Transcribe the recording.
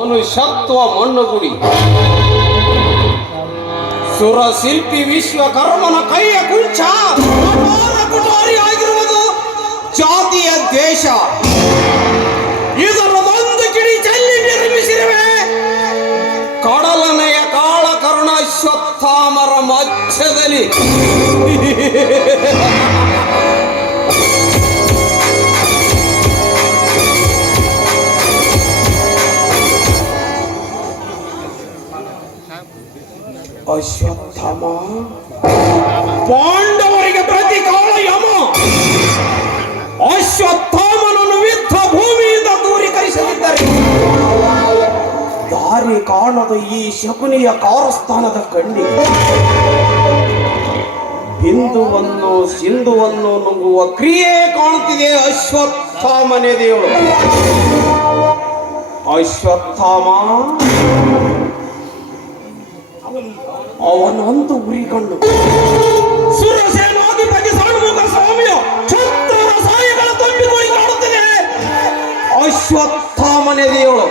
ಮನುಷ್ಯತ್ವ ಮಣ್ಣುಗುಡಿ ಸುರಶಿಲ್ಪಿ ವಿಶ್ವಕರ್ಮನ ಕೈಯ ಕುಂಚ ಕುಟಾರಿ ಆಗಿರುವುದು ಜಾತಿಯ ದ್ವೇಷ. ಇದರದೊಂದು ಕಿಡಿ ಚೆಲ್ಲಿ ನಿರ್ಮಿಸಿರುವೆ ಕಡಲನೆಯ ಕಾಳಕರ್ಣ ಅಶ್ವತ್ಥಾಮರ ಮಧ್ಯದಲ್ಲಿ. ಅಶ್ವತ್ಥಾಮ ಪಾಂಡವರಿಗೆ ಪ್ರತಿಕಾಳ ಯಮ. ಅಶ್ವತ್ಥಾಮನನ್ನು ಯುದ್ಧ ಭೂಮಿಯಿಂದ ದೂರೀಕರಿಸಲಿದ್ದಾರೆ. ದಾರಿ ಕಾಣದ ಈ ಶಕುನಿಯ ಕಾರಸ್ಥಾನದ ಕಣ್ಣಿಗೆ ಬಿಂದುವನ್ನು ಸಿಂಧುವನ್ನು ನುಂಗುವ ಕ್ರಿಯೆ ಕಾಣುತ್ತಿದೆ. ಅಶ್ವತ್ಥಾಮನೆದೆಯಳು. ಅಶ್ವತ್ಥಾಮ ಅವನೊಂದು ಗುರಿ ಕಂಡು ಸುರಸೇನಾಧಿಪತಿ ಷಣ್ಮುಖ ಸ್ವಾಮಿಯ ಛತ್ತರ ಸಾಯಿಗಳ ತುಂಬಿಕೊಳ್ಳಿ ಕಾಣುತ್ತಿದೆ. ಅಶ್ವತ್ಥಾಮನೆದೆಯಳು.